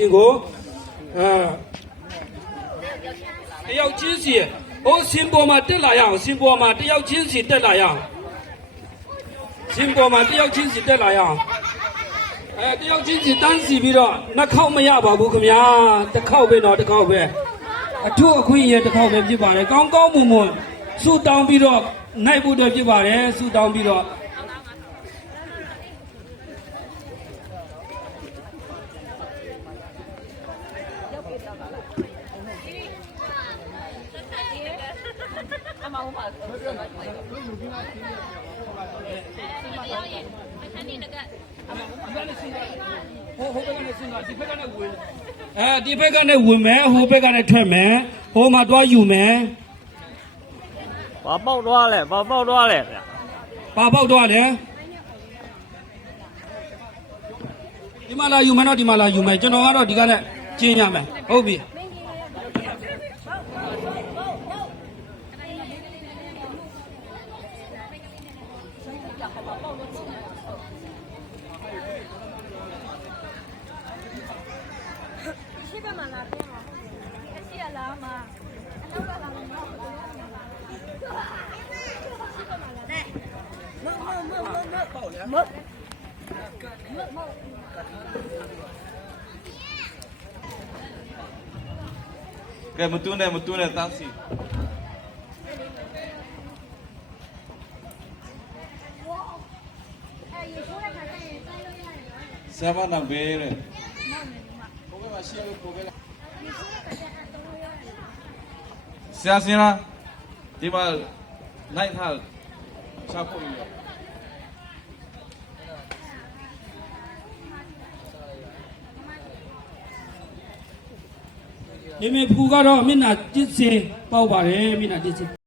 စဉ်ကိုတယောက်ချင်းစီဟိုစင်ပေါ်မှာတက်လာရအောင်စင်ပေါ်မှာတယောက်ချင်းစီတက်လာရအောင်စင်ပေါ်မှာတယောက်ချင်းစီတက်လာရအောင်တယောက်ချင်းစီတန်းစီပြီးတော့နှစ်ခေါက်မရပါဘူးခင်ဗျာတစ်ခေါက်ပဲတော့တစ်ခေါက်ပဲအထူးအခွင့်အရေးတစ်ခေါက်ပဲဖြစ်ပါတယ်ကောင်းကောင်းမွန်မွန်ဆူတောင်းပြီးတော့နိုင်ဖို့အတွက်ဖြစ်ပါတယ်ဆူတောင်းပြီးတော့ဒီဘက်ကနေဝင်မယ်ဟိုဘက်ကနေထွက်မယ်ဟိုမှာသွားယူမယ်ဘာပေါက်သွားလဲဗျဘာပေါက်သွားလဲဒီမှာလာယူမယ်တော့ဒီမှာလာယူမယ်ကျွန်တော်ကတော့ဒီကနဲ့ကျင်းရမယ်ဟုတ်ပြီကဲမတွန်းနဲ့တန်းစီဆရာမနာဘေးလေကိုကမရှိဘူးကိုကဆရာစင်လားဒီမှာနိုင်ထားရှာဖို့ရဒီမေဖူကတော့မျက်နှာတစ်စင်ပေါက်ပါတယ်မျက်နှာတစ်စင်